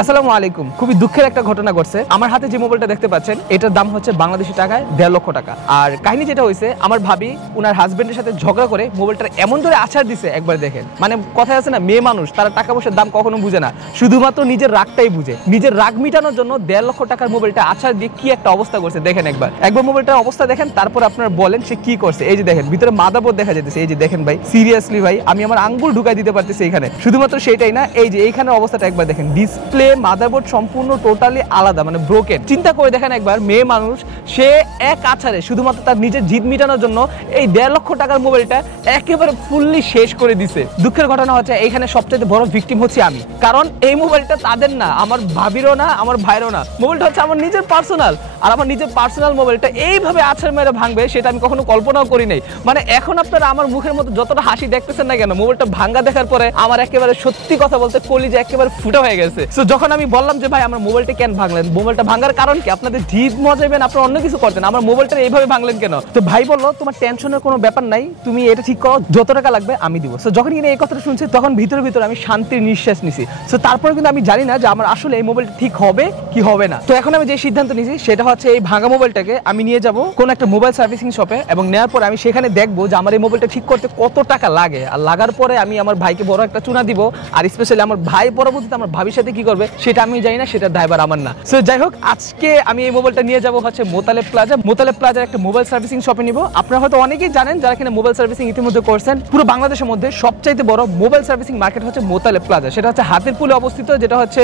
আসসালামু আলাইকুম। খুবই দুঃখের একটা ঘটনা ঘটছে। আমার হাতে যে মোবাইলটা দেখতে পাচ্ছেন এটার দাম হচ্ছে বাংলাদেশি টাকায় 1.5 লক্ষ টাকা। আর কাহিনী যেটা হয়েছে, আমার ভাবি উনার হাজবেন্ডের সাথে ঝগড়া করে মোবাইলটা এমন ধরে আছাড় দিছে, একবার দেখেন। মানে কথায় আছে না, মেয়ে মানুষ তারা টাকা পয়সার দাম কখনো বুঝে না, শুধুমাত্র নিজের রাগটাই বুঝে। নিজের রাগ মিটানোর জন্য 1.5 লক্ষ টাকার মোবাইলটা আছাড় দিয়ে কি একটা অবস্থা করছে দেখেন একবার। মোবাইলটার অবস্থা দেখেন, তারপর আপনারা বলেন সে কি করছে। এই যে দেখেন ভিতরে মাদারবোর্ড দেখা যাচ্ছে, এই যে দেখেন ভাই, সিরিয়াসলি ভাই আমি আমার আঙ্গুল ঢুকাই দিতে পারতেছি এখানে। শুধুমাত্র সেটাই না, এই যে এইখানের অবস্থাটা একবার দেখেন, ডিসপ্লে মাদারবোর্ড সম্পূর্ণ টোটালি আলাদা, মানে ব্রোকেন। চিন্তা করে দেখেন একবার, মেয়ে মানুষ সে এক আছাড়ে শুধুমাত্র তার নিজের জিদ মিটানোর জন্য এই 1.5 লক্ষ টাকার মোবাইলটা একেবারে ফুললি শেষ করে দিছে। দুঃখের ঘটনা হচ্ছে এইখানে সবচেয়ে বড় ভিকটিম হচ্ছে আমি, কারণ এই মোবাইলটা তাদের না, আমার ভাবিরও না, আমার ভাইরও না। মোবাইলটা হচ্ছে আমার নিজের পার্সোনাল, আর আমার নিজের পার্সোনাল মোবাইলটা এইভাবে আছাড় মেরে ভাঙবে সেটা আমি কখনো কল্পনাও করি নাই। মানে এখন আপনারা আমার মুখের মধ্যে যতটা হাসি দেখতেছেন না কেন, মোবাইলটা ভাঙা দেখার পরে আমার একেবারে সত্যি কথা বলতে কলিজা একেবারে ফুটা হয়ে গেছে। সো যখন আমি বললাম যে ভাই আমার মোবাইলটা কেন ভাঙলেন, মোবাইলটা ভাঙার কারণ কি, আপনাদের জিদ মজাবেন, আপনারা অন্য কিছু করতেন, আমার মোবাইলটা এইভাবে ভাঙলেন কেন? তো ভাই বললো তোমার টেনশনের কোনো ব্যাপার নাই, তুমি এটা ঠিক করো, যত টাকা লাগবে আমি দিব। সো যখন কিনা এই কথাটা শুনছি তখন ভিতরে ভিতরে আমি শান্তির নিঃশ্বাস নিছি। সো তারপরে কিন্তু আমি জানি না যে আমার আসলে এই মোবাইলটা ঠিক হবে কি হবে না। তো এখন আমি যে সিদ্ধান্ত নিয়েছি সেটা হচ্ছে এই ভাঙা মোবাইলটাকে আমি নিয়ে যাব কোন একটা মোবাইল সার্ভিসিং শপে, এবং নেওয়ার পরে আমি সেখানে দেখবো যে আমার এই মোবাইলটা ঠিক করতে কত টাকা লাগে। আর লাগার পরে আমি আমার ভাইকে বড় একটা চুনা দিব, আর স্পেশালি আমার ভাই পরবর্তীতে আমার ভাবির সাথে কি করবে সেটা আমি জানি না, সেটা ড্রাইভার আমার না। সো যাই হোক, আজকে আমি এই মোবাইলটা নিয়ে যাব হচ্ছে মোতালেব প্লাজা। মোতালেব প্লাজার একটা মোবাইল সার্ভিসিং শপে নিব। আপনারা হয়তো অনেকেই জানেন যারা কিনা মোবাইল সার্ভিসিং ইতিমধ্যে করছেন, পুরো বাংলাদেশের মধ্যে সবচাইতে বড় মোবাইল সার্ভিসিং মার্কেট হচ্ছে মোতালেব প্লাজা। সেটা হচ্ছে হাতিরপুলে অবস্থিত, যেটা হচ্ছে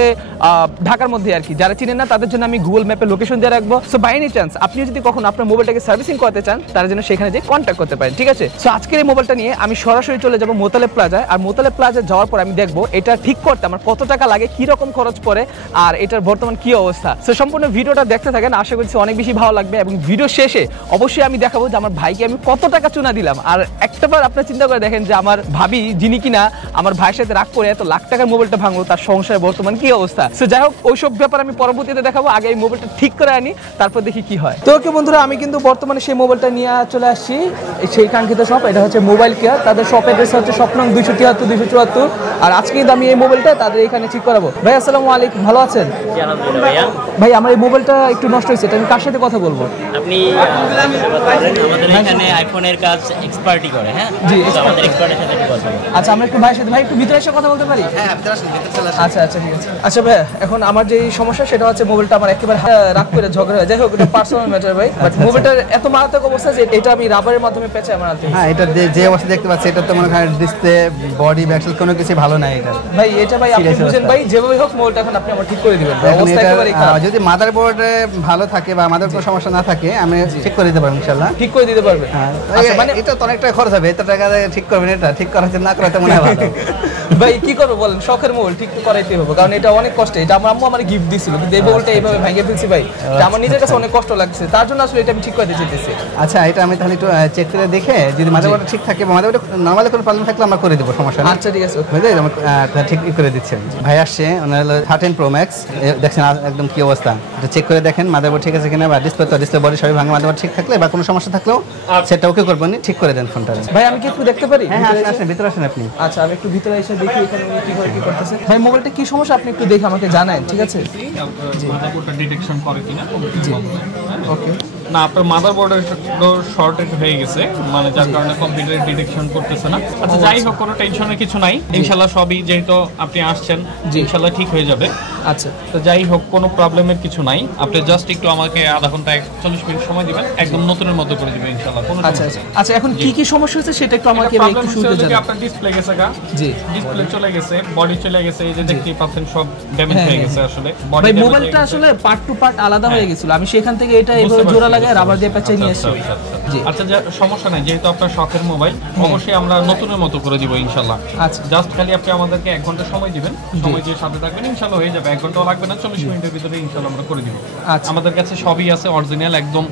ঢাকার মধ্যে আর কি। যারা চিনেন না তাদের জন্য আমি গুগল ম্যাপে লোকেশন দিয়ে রাখবো। সো বাই এনি চান্স আপনি যদি কখনো আপনার মোবাইলটাকে সার্ভিসিং করতে চান, তার জন্য সেখানে যে কন্ট্যাক্ট করতে পারেন, ঠিক আছে? সো আজকের এই মোবাইলটা নিয়ে আমি সরাসরি চলে যাব মোতালেব প্লাজায়। আর মোতালেব প্লাজা যাওয়ার পর আমি দেখবো এটা ঠিক করতে আমার কত টাকা লাগে, কি রকম খরচ পড়ে, আর এটার বর্তমান কি অবস্থা। সো সম্পূর্ণ ভিডিওটা দেখতে থাকেন, আশা করছি অনেক বেশি ভালো লাগবে। এবং ভিডিও শেষে অবশ্যই আমি দেখাবো যে আমার ভাইকে আমি কত টাকা চুনা দিলাম। আর একটাবার আপনারা চিন্তা করে দেখেন যে আমার ভাবি, যিনি কিনা আমার ভাইয়ের সাথে রাগ করে এত লাখ টাকার মোবাইলটা ভাঙলো, তার সংসারে বর্তমান কি অবস্থা। সো যাই হোক, ওইসব ব্যাপার আমি পরবর্তীতে দেখাবো। আগে এই মোবাইলটা ঠিক করে আনি, তারপর দেখি কি হয়। তো ওকে বন্ধুরা, আমি কিন্তু বর্তমানে সেই মোবাইলটা নিয়ে চলে আসছি সেই কাঙ্ক্ষিত শপ। এটা হচ্ছে মোবাইল কেয়ার, তাদের শপ অ্যাড্রেস হচ্ছে শপ নং 273 274। আর আজকে কিন্তু আমি এই মোবাইলটা তাদের এখানে ঠিক করাবো। ভাই আসসালামু আলাইকুম, ভালো আছেন? ভাই আমার এই মোবাইলটা একটু নষ্ট হয়েছে, এটা আমি কার সাথে কথা বলবো? আপনি আমাদের এখানে আইফোনের কাজ এক্সপার্টই করে। হ্যাঁ জি, আমাদের এক্সপার্টের সাথে কথা বলবো। আচ্ছা, আমরা একটু ভাইয়ের সাথে, ভাই একটু ভিতরে এসে কথা বলতে পারি? হ্যাঁ ভিতরে আসুন, ভিতরে চলে আসুন। আচ্ছা আচ্ছা ঠিক আছে। আচ্ছা ভাই, এখন আমার যে সমস্যা সেটা হচ্ছে মোবাইলটা আমার একেবারে রাগ করে ঝগড়া হয়। যাই হোক, এটা পার্সোনাল ম্যাটার ভাই। বাট মোবাইলটার এত মারাত্মক অবস্থা যে এটা আমি রাবারের মাধ্যমে পেঁচে আমার হাতে। হ্যাঁ, এটা যে অবস্থা দেখতে পাচ্ছি, এটা তো মনে হয় ডিসপ্লে, বডি, ব্যাকসেল কোনো কিছু ভালো নাই এটা ভাই। এটা ভাই আপনি বুঝেন ভাই, যেভাবে হোক মোবাইলটা এখন আপনি আমার ঠিক করে দিবেন। অবস্থা একেবারে খারাপ। যদি মাদারবোর্ডে ভালো থাকে বা আমাদের কোনো সমস্যা না থাকে আমি ঠিক করে দিতে পারবো ইনশাআল্লাহ। ঠিক করে দিতে পারবেন? আচ্ছা, মানে এটা তো অনেকটা খরচ হবে, এত টাকা ঠিক করবেন, এটা ঠিক করাতে না করাতে মনে হয় ভালো। ভাই কি করবো বলেন, শখের মোবাইল ঠিক তো করাইতে হবে, কারণ এটা অনেক কষ্ট। এটা আমার আম্মু আমার গিফট দিছিল, কিন্তু এই মোবাইলটা এইভাবে ভেঙে ফেলছি ভাই, আমার নিজের কাছে অনেক কষ্ট লাগছে। তার জন্য আসলে এটা আমি ঠিক করতে চাইতেছি। আচ্ছা, এটা আমি তাহলে একটু চেক করে দেখে যদি মাদারবোর্ডটা ঠিক থাকে বা মাদারবোর্ডে নরমালি কোনো প্রবলেম থাকলে আমরা করে দেবো, সমস্যা নেই। আচ্ছা ঠিক আছে, বুঝলেন, আমরা ঠিক করে দিচ্ছেন। ভাই আসছে, ওনার হলো 13 Pro Max, দেখছেন একদম কি অবস্থা, এটা চেক করে দেখেন মাদারবোর্ড ঠিক আছে কিনা, বা ডিসপ্লে বডি সবই ভাঙা, মাদারবোর্ড ঠিক থাকলে বা কোনো সমস্যা থাকলেও সেটা ওকে করবেন, ঠিক করে দেন ফোনটা। ভাই আমি কি একটু দেখতে পারি? হ্যাঁ আসেন, ভিতরে আসেন আপনি। আচ্ছা, আমি একটু ভিতরে এসে দেখি এখানে কি করে কি করতেছে। ভাই মোবাইলটা কি সমস্যা আপনি একটু দেখে আমাকে জানান, ঠিক আছে? মাদারবোর্ডটা ডিটেকশন করে কিনা। জি ওকে। না, আপনার মাদারবোর্ডের শর্টেজ হয়ে গেছে, মানে যার কারণে কম্পিউটার ডিটেকশন করতেছে না। আচ্ছা যাই হোক, কোনো টেনশনের কিছু নাই, ইনশাআল্লাহ সবই যেহেতু আপনি আসছেন ইনশাআল্লাহ ঠিক হয়ে যাবে। আচ্ছা, তো যাই হোক, কোনো প্রবলেমের কিছু নাই। আপনি জাস্ট একটু আমাকে আধা ঘন্টা 40 মিনিট সময় দিবেন, একদম নতুনের মতো করে দিবেন ইনশাআল্লাহ। কোনো আচ্ছা আচ্ছা, এখন কি কি সমস্যা হচ্ছে সেটা একটু আমাকে একটু শুনতে জানান। আপনার ডিসপ্লে গেছে গা, জি ডিসপ্লে চলে গেছে, বডি চলে গেছে, এই যে দেখতেই পাচ্ছেন সব ড্যামেজ হয়ে গেছে। আসলে ভাই মোবাইলটা আসলে পার্ট টু পার্ট আলাদা হয়ে গেছিল, আমি সেখান থেকে এটা এইভাবে জোড়া লাগায় রাবার দিয়ে পেঁচিয়ে নিয়ে এসেছি। আচ্ছা সমস্যা নাই, যেহেতু আপনার শখের মোবাইল, অবশ্যই আমরা নতুনের মতো করে দিব ইনশাআল্লাহ। আচ্ছা, জাস্ট খালি আপনি আমাদেরকে 1 ঘন্টা সময় দিবেন, সময় দিয়ে সাথে থাকবেন, ইনশাআল্লাহ হয়ে যাবে। 1 ঘন্টাও লাগবে না, 40 মিনিটের ভিতরে ইনশাআল্লাহ আমরা করে দিব। আচ্ছা, আমাদের কাছে সবই আছে অরিজিনাল, একদম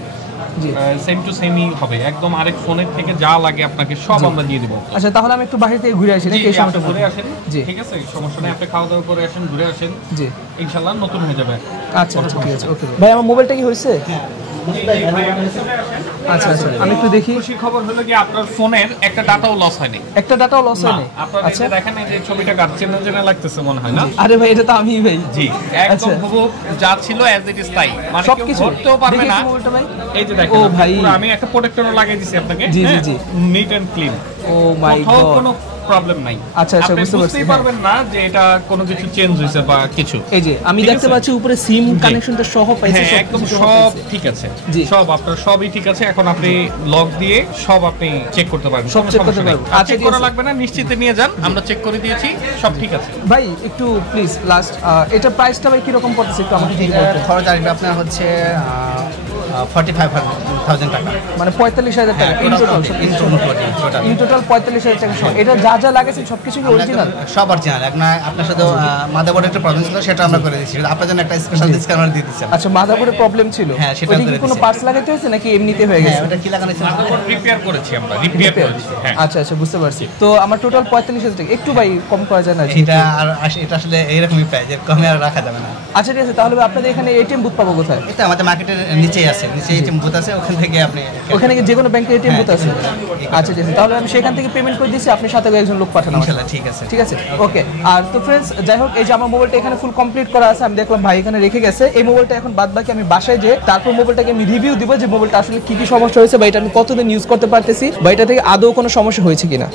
সেম টু সেমই হবে, একদম আরেক ফোনের থেকে যা লাগে আপনাকে সব আমরা দিয়ে দিব। আচ্ছা তাহলে আমি একটু বাইরে থেকে ঘুরে আসি, নাকি আপনি ঘুরে আসেন, ঠিক আছে, সমস্যা নেই, আপনি খাওয়া দাওয়া করে আসেন, ঘুরে আসেন, জি ইনশাআল্লাহ নতুন হয়ে যাবে। আচ্ছা ঠিক আছে, ওকে ভাই। আমার মোবাইলটা কি হয়েছে? আচ্ছা আচ্ছা, আমি একটু দেখি। খুশি খবর হলো কি আপনার ফোনের একটা ডাটাও লস হয়নি। একটা ডাটাও লস হয়নি? আপনারা আচ্ছা, দেখেন এই যে ছবিটা চেনা চেনা লাগতেছে মনে হয় না? আরে ভাই এটা তো আমি ভাই। জি, একদম হুবহু যা ছিল অ্যাজ ইট ইজ তাই, মানে কেউ সবকিছু ধরতেও পারবে না। মোবাইলটা ভাই এই যে দেখেন, ও ভাই, পুরো আমি একটা প্রোটেক্টরও লাগিয়ে দিয়েছি আপনাকে। জি জি জি, neat and clean. Oh my God, কোনো প্রবলেম নাই। আচ্ছা আচ্ছা, আপনি বুঝতে পারছি। বুঝতেই পারবেন না যে এটা কোনো কিছু চেঞ্জ হয়েছে বা কিছু। এই যে আমি দেখতে পাচ্ছি উপরে সিম কানেকশনটা সহ পাইছে, হ্যাঁ, একদম সব ঠিক আছে। সব আপনার সবই ঠিক আছে। এখন আপনি লক দিয়ে সব আপনি চেক করতে পারবেন, সব চেক করতে পারবেন। আচ্ছা, চেক করা লাগবে না, নিশ্চিন্তে নিয়ে যান, আমরা চেক করে দিয়েছি, সব ঠিক আছে। ভাই একটু প্লিজ লাস্ট এটা প্রাইসটা ভাই কি রকম পড়তেছে একটু আমাকে ঠিক বলতে। খরচ আসবে আপনার হচ্ছে 45,000 টাকা, মানে 45,000 টাকা ইন টোটাল। ইন টোটাল 45,000 টাকা সহ। এটা যা যা লাগাইছেন সবকিছু কি অরিজিনাল? সব অরিজিনাল। আপনার সাথে মাদারবোর্ডে একটা প্রবলেম ছিল, সেটা আমরা করে দিয়েছি, আপনার জন্য একটা স্পেশাল ডিসকাউন্ট আমরা দিয়ে দিচ্ছি। আচ্ছা, মাদারবোর্ডে প্রবলেম ছিল? হ্যাঁ, সেটা ওটা কি কোনো পার্টস লাগাইতে হয়েছে নাকি এমনিতে হয়ে গেছে? ওটা কি লাগানো ছিল? মাদারবোর্ড রিপেয়ার করেছি আমরা, রিপেয়ার করেছি। হ্যাঁ, আচ্ছা আচ্ছা, বুঝতে পারছি। তো আমার টোটাল 45,000 টাকা, একটু ভাই কম করা যায় না? এটা আসলে এইরকমই প্রাইস, এর কমে আর রাখা যাবে না। আচ্ছা ঠিক আছে, তাহলে ভাই আপনাদের এখানে এটিএম বুথ পাবো কোথায়? এটা আমাদের মার্কেটের নিচেই আছে, নিচে এটিএম বুথ আছে, ওখান থেকে আপনি ওখানে যে কোনো ব্যাংকের এটিএম বুথ আছে? আচ্ছা ঠিক আছে, তাহলে আমি সেখান থেকে পেমেন্ট করে দিচ্ছি, আপনি সাথে একজন লোক পাঠান। ইনশাআল্লাহ ঠিক আছে। ঠিক আছে, ওকে। আর তো ফ্রেন্ডস, যাই হোক, এই যে আমার মোবাইলটা এখানে ফুল কমপ্লিট করা আছে, আমি দেখলাম ভাই এখানে রেখে গেছে। এই মোবাইলটা এখন বাদ বাকি আমি বাসায় যে তারপর মোবাইলটাকে আমি রিভিউ দিব যে মোবাইলটা আসলে কি কি সমস্যা হয়েছে বা এটা আমি কতদিন ইউজ করতে পারতেছি বা এটা থেকে আদৌ কোনো সমস্যা হয়েছে কিনা।